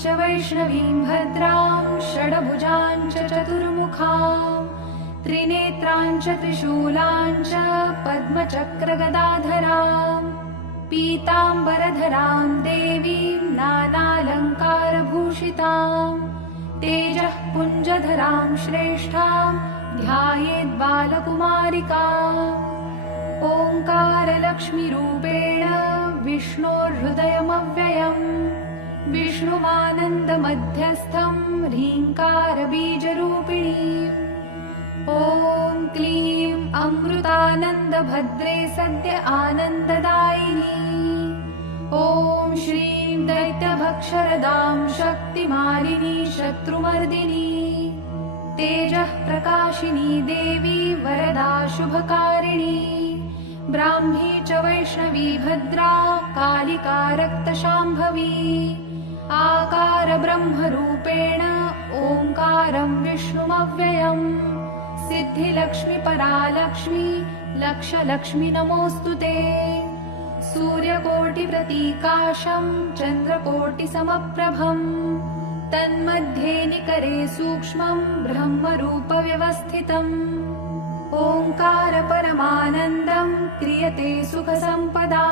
च वैष्णवीं भद्रां षड्भुजां च चतुर्मुखां त्रिनेत्रां च त्रिशूलां च पद्मचक्रगदाधरां पीताम्बरधरां देवीं नानालङ्कारभूषितां तेजः पुञ्जधरां श्रेष्ठां ध्यायेद्बालकुमारिकाम् ओङ्कारलक्ष्मीरूपेण विष्णोर्हृदयमव्ययम् विष्णुमानन्दमध्यस्थं ह्रीङ्कारबीजरूपिणीम् ॐ क्लीं अमृतानन्दभद्रे सद्य आनन्ददायिनी ॐ श्रीं दैत्यभक्षरदां शक्तिमालिनी शत्रुमर्दिनी तेजः प्रकाशिनी देवी वरदा शुभकारिणी ब्राह्मी च वैष्णवी भद्रा कालिका रक्तशाम्भवी आकार ब्रह्मरूपेण ओङ्कारं विष्णुमव्ययम् सिद्धिलक्ष्मी परालक्ष्मी लक्षलक्ष्मी नमोऽस्तु ते सूर्यकोटिप्रतीकाशं चन्द्रकोटिसमप्रभम् तन्मध्ये निकरे सूक्ष्मं ब्रह्मरूपव्यवस्थितम् ओङ्कार परमानन्दं क्रियते सुखसम्पदा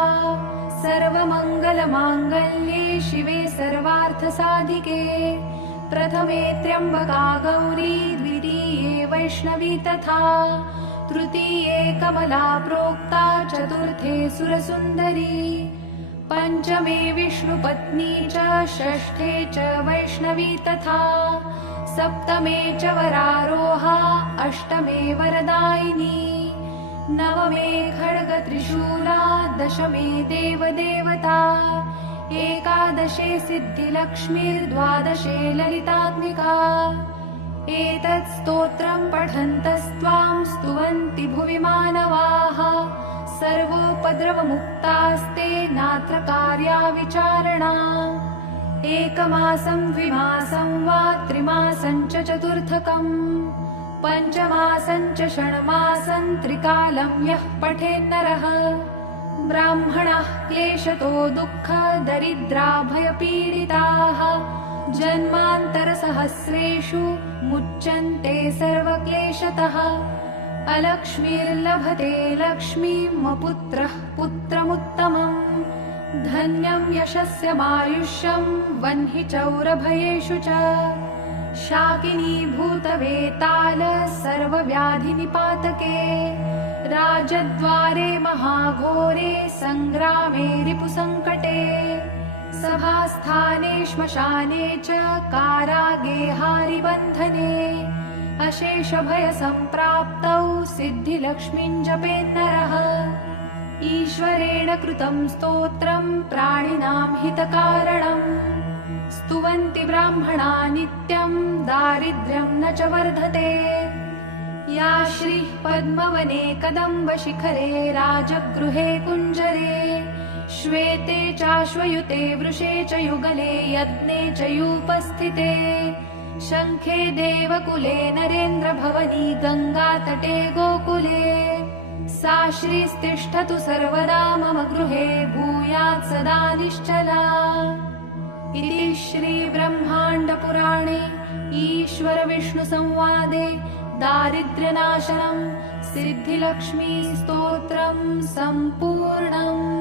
सर्वमङ्गलमाङ्गल्ये शिवे सर्वार्थसाधिके प्रथमे त्र्यम्बका गौरी द्वितीये वैष्णवी तथा तृतीये कमला प्रोक्ता चतुर्थे सुरसुन्दरी पञ्चमे विष्णुपत्नी च षष्ठे च वैष्णवी तथा सप्तमे च वरारोहा अष्टमे वरदायिनी नवमे खड्गत्रिशूला दशमे देवदेवता एकादशे सिद्धिलक्ष्मीर्द्वादशे ललितात्मिका एतत् स्तोत्रं पठन्तस्त्वां स्तुवन्ति भुवि मानवाः सर्वोपद्रवमुक्तास्ते नात्र कार्या विचारणा एकमासं द्विमासं वा त्रिमासं च चतुर्थकम् पञ्चमासं च षण्मासं त्रिकालं यः पठेन्नरः ब्राह्मणाः क्लेशतो दुःख दरिद्रा भयपीडिताः जन्मान्तरसहस्रेषु मुच्यन्ते सर्वक्लेशतः अलक्ष्मीर्लभते लक्ष्मीमपुत्रः पुत्रमुत्तमम् धन्यं यशस्यमायुष्यं वह्नि चौरभयेषु च शाकिनी भूतवेताल सर्वव्याधिनिपातके राजद्वारे महाघोरे सङ्ग्रामे रिपुसङ्कटे सभास्थाने श्मशाने च कारागे हारिबन्धने अशेषभयसम्प्राप्तौ सिद्धिलक्ष्मीं जपेन्नरः ईश्वरेण कृतं स्तोत्रं प्राणिनां हितकारणम् स्तुवन्ति ब्राह्मणा नित्यं दारिद्र्यं न च वर्धते या श्रीः पद्मवने कदम्बशिखरे राजगृहे कुञ्जरे श्वेते चाश्वयुते वृषे च युगले यज्ञे च यूपस्थिते शङ्खे देवकुले नरेन्द्रभवनी गङ्गातटे गोकुले सा श्रीस्तिष्ठतु सर्वदा मम गृहे भूयात् सदा निश्चला इति श्रीब्रह्माण्डपुराणे ईश्वरविष्णुसंवादे दारिद्र्यनाशनं सिद्धिलक्ष्मी स्तोत्रं सम्पूर्णम्।